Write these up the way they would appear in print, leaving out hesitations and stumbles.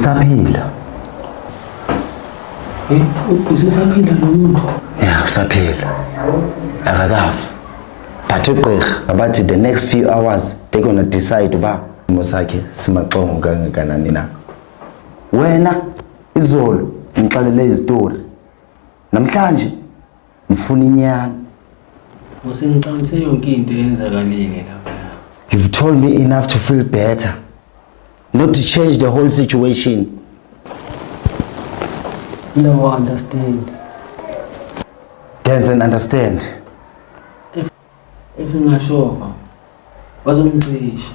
usaphila. Usaphila lo muntu? Yeah, usaphila. Akakafi. But ugqirha bathi the next few hours they're gonna decide uba isimo sakhe simaxongo kangakanani na. Wena izolo ngixelele izitori. Namhlanje ngifuna inyani. Usengicamise yonke into eyenzakalile lapha. You've told me enough to feel better, not to change the whole situation. No, I understand. Dance and understand. If ngashoka bazomcisha.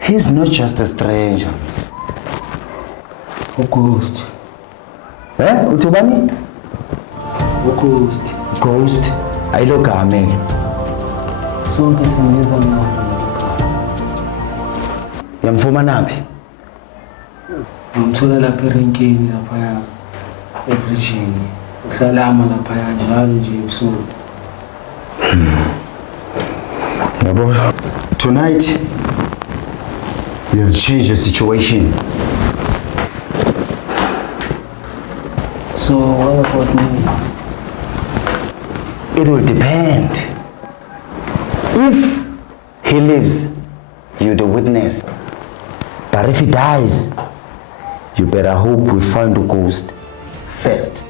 He's not just a stranger. Ghost. Utubani? Ghost. Ghost. Ayilogama. Sonke simbiza ngalo. Yamfumana naphi? Ngimthola lapha erenkeni lapha ebridgini. Usalama lapha njalo nje ebusuku. Yabo. Tonight you have changed the situation. So what about me? It will depend. If he lives, you're the witness. But if he dies, you better hope we find the ghost first.